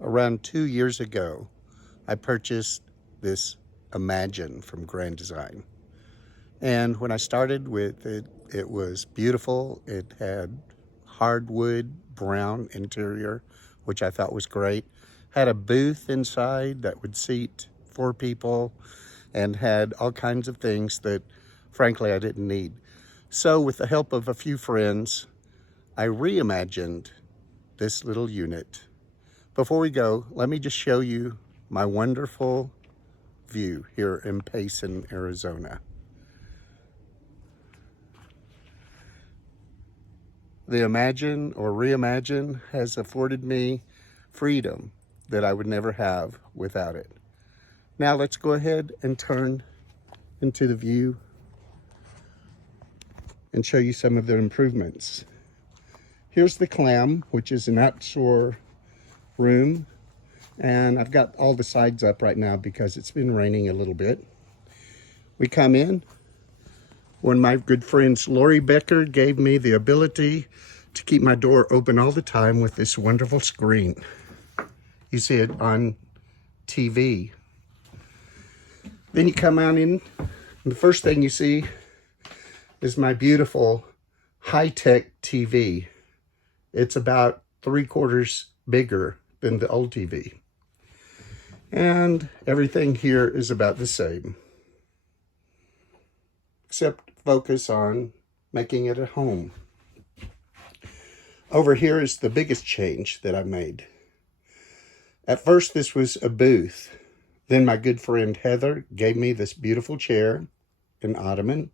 Around 2 years ago, I purchased this Imagine from Grand Design. And when I started with it, it was beautiful. It had hardwood brown interior, which I thought was great. Had a booth inside that would seat 4 people and had all kinds of things that, frankly, I didn't need. So with the help of a few friends, I reimagined this little unit. Before we go, let me just show you my wonderful view here in Payson, Arizona. The Imagine or Reimagine has afforded me freedom that I would never have without it. Now let's go ahead and turn into the view and show you some of the improvements. Here's the clam, which is an outdoor room, and I've got all the sides up right now because it's been raining a little bit. We come in. One of my good friends, Lori Becker, gave me the ability to keep my door open all the time with this wonderful screen. You see it on TV. Then you come out in, and the first thing you see is my beautiful high-tech TV. It's about 3/4 bigger than the old TV. And everything here is about the same, except focus on making it at home. Over here is the biggest change that I made. At first, this was a booth. Then my good friend Heather gave me this beautiful chair, an ottoman,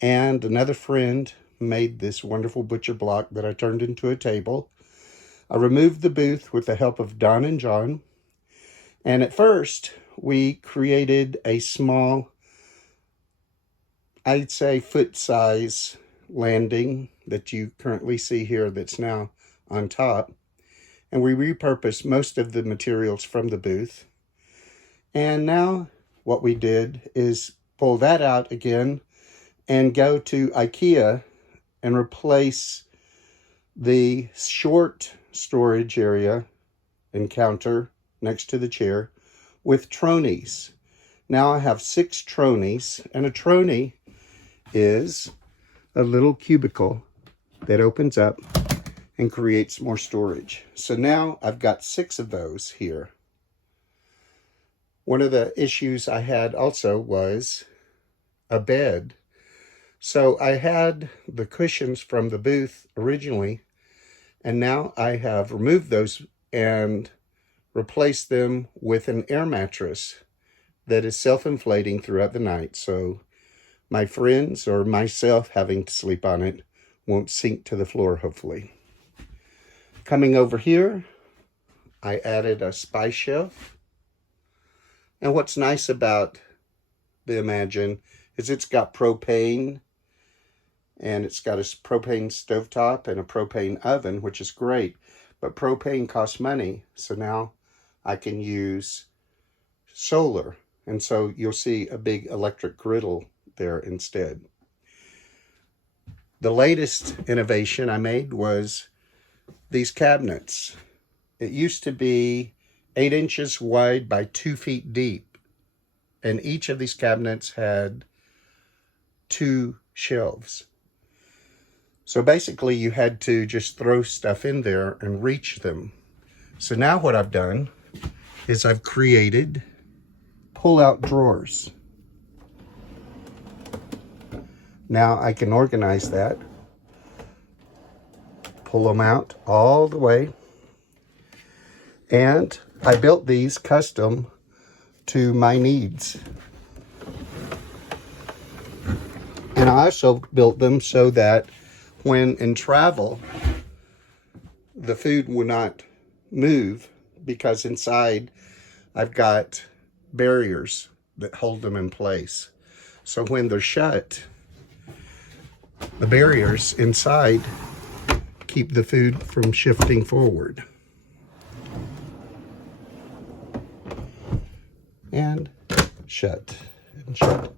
and another friend made this wonderful butcher block that I turned into a table. I removed the booth with the help of Don and John. And at first, we created a small, I'd say foot size landing that you currently see here that's now on top. And we repurposed most of the materials from the booth. And now what we did is pull that out again and go to IKEA and replace the short storage area and counter next to the chair with tronies. Now I have 6 tronies, and a trony is a little cubicle that opens up and creates more storage. So now I've got 6 of those here. One of the issues I had also was a bed. So I had the cushions from the booth originally, and now I have removed those and replaced them with an air mattress that is self-inflating throughout the night. So my friends or myself having to sleep on it won't sink to the floor, hopefully. Coming over here, I added a spice shelf. And what's nice about the Imagine is it's got propane, and it's got a propane stovetop and a propane oven, which is great. But propane costs money, so now I can use solar. And so you'll see a big electric griddle there instead. The latest innovation I made was these cabinets. It used to be 8 inches wide by 2 feet deep. And each of these cabinets had 2 shelves. So basically you had to just throw stuff in there and reach them. So now what I've done is I've created pull-out drawers. Now I can organize that, pull them out all the way, and I built these custom to my needs. And I also built them so that when in travel, the food will not move, because inside I've got barriers that hold them in place. So when they're shut, the barriers inside keep the food from shifting forward. And shut and shut.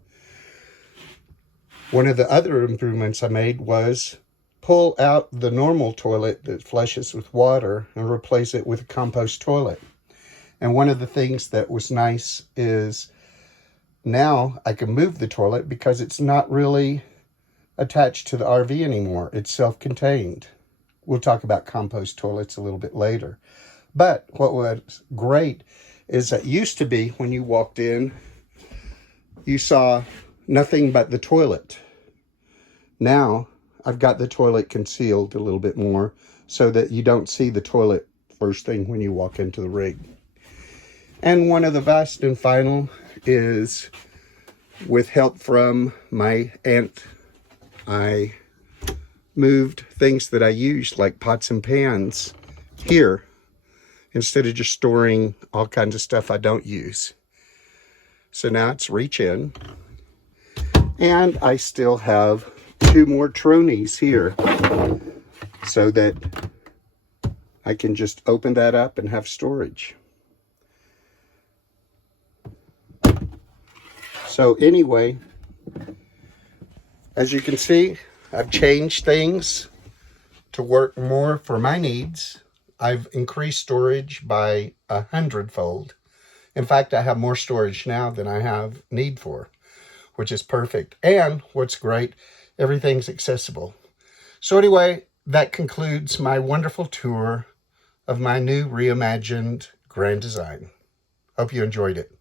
One of the other improvements I made was pull out the normal toilet that flushes with water and replace it with a compost toilet. And one of the things that was nice is now I can move the toilet because it's not really attached to the RV anymore. It's self-contained. We'll talk about compost toilets a little bit later. But what was great is that used to be when you walked in, you saw nothing but the toilet. Now I've got the toilet concealed a little bit more so that you don't see the toilet first thing when you walk into the rig. And one of the best and final is, with help from my aunt, I moved things that I used like pots and pans here instead of just storing all kinds of stuff I don't use. So now it's reach in, and I still have 2 more tronies here so that I can just open that up and have storage. So anyway, as you can see, I've changed things to work more for my needs. I've increased storage by 100-fold. In fact, I have more storage now than I have need for, which is perfect. And what's great, everything's accessible. So anyway, that concludes my wonderful tour of my new reimagined Grand Design. Hope you enjoyed it.